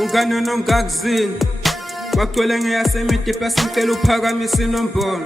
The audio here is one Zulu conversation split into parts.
Ungano nongakuzini bagcwele ngeyasemidi pesempela uphakamisa inombolo.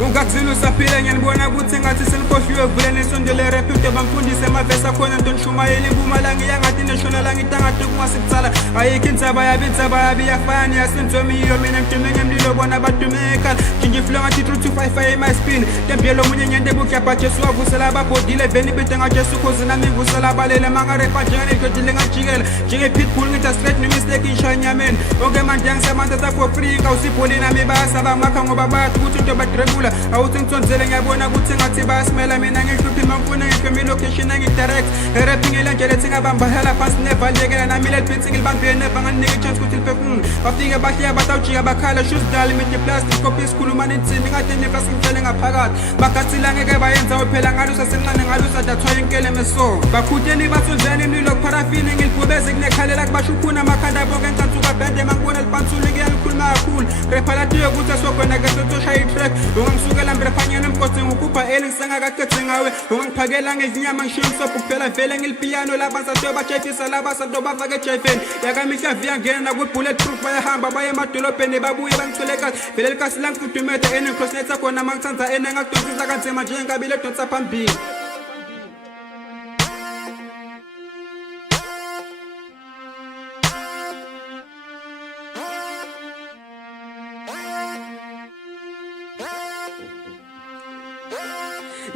Ungakuzini usaphile ngiyanibona ukuthi ngathi senikhohliwe vuleni isondele rap into bamfundise amavesi akhona nto nishumayela impumalanga iyangathi neshonalanga itangati kungasikutsala ayikho indzaba yabi yafana yasenzomiyo mina ngidume ngemlilo bona badume ekhala njingiflo ngathi 3255 emaspini tempiyelo munye nyente bukyapha Jesu wavusela ababhodile veni bite ngajesu khozi nami ngivusela abalele mangarepa njenganedodile ngajikela njengepitbull ngitha straight nemistake insha enyameni onke manje yangisemantatha for free ngawusibholi nami bayasaba makha ngoba bayathi ukuthi into badrebula awuthi ngithonzele ngiyabona ukuthi ngathi bayasimela mina ngihluphi mamfuna ngifemi location angidirect rapping elanjele thingabambahala phansi nevalekela nami lelibhithi ngilibambile neva nganginike ichance ukuthi liphefumule bafike bahleka batawujika bakhala shoes dali midi plastic copy isikhuluma nensini ngade neflas ngifele ngaphakathi bagathila ngeke bayenza uphela ngalusa semncane ngalusa dathwayo inkele meso bakhuteni basonzeni imlilo kuparafini ngilibhubeze kunekhalela kubasho uphuna amakhanda bonke ngicantsuka bhende mangibona lipansuli ngiyalikhuluma kakhulu rephalatiwe ukuthi asogwena ke sotoshaya itrack ungangisukela mbrefanyana emkotsi ngukupha eli ngisengakaqedzi ngawe ungangiphakela ngezinyama ngishiyo msobho kuphela vele ngilipiyano labansato bajayifisa labasanto bafake ejayifeni yakamihlaviya ngena nakwi-bulletproof bayahamba baye emadolobheni babuye bangitholekazi vele likasi langifudumeda enencrossnetha khona mangithanza engakudonsisa kanzima njengengabile edonsa phambili.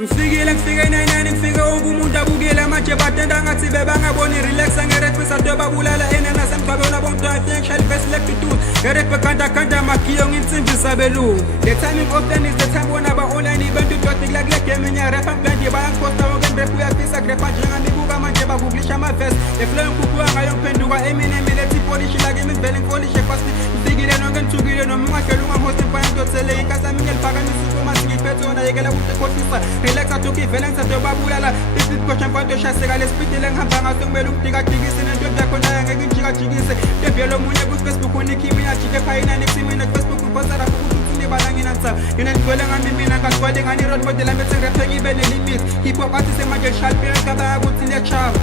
Ngifike 99 ngifike wonke umuntu abukile manje batenda ngathi bebangaboni relax ngerap isado babulala enena semgabona bonke afike shall best select to ngerap kanda makhiyo ngitsindzisa belungu the timing of then is the time wona ba online ibantu dot like game nya rap amplandi bayangiposta wonke ngerap uyafisa grepa njengamibuka manje baguglisha ama verse the flow ngikuwa ngayo ngiphenduka Eminem lethi polish like imvele ngifolish fast ngifike nonke ngithukile noma ungahlela ungahost imfanto tsele inkasa mina liphakamisa kuma singiphethe wona yekela ukuthi khohlisa relax atuki vele ngisato babulala ithi kocha mfanto shaseka lesipitile ngihamba ngaso ngibele ukudikadikise nento yakho nayo ngeke ngijikajikise tebiyelo munye ku Facebook unikimi yajike phayina neximina ku Facebook ngibonzala ukuthi uthini balangina ntsaba yena ngigcwele ngami mina ngagcwele ngani road model ambethi ngiraphe ngibe nelimit hip hop artist emanje shalpira ngaba ukuthi lechaba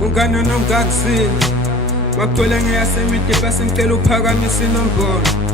ungano nongakuzini bagcwele ngeyasemidi bese ngicela uphakamisa inombolo.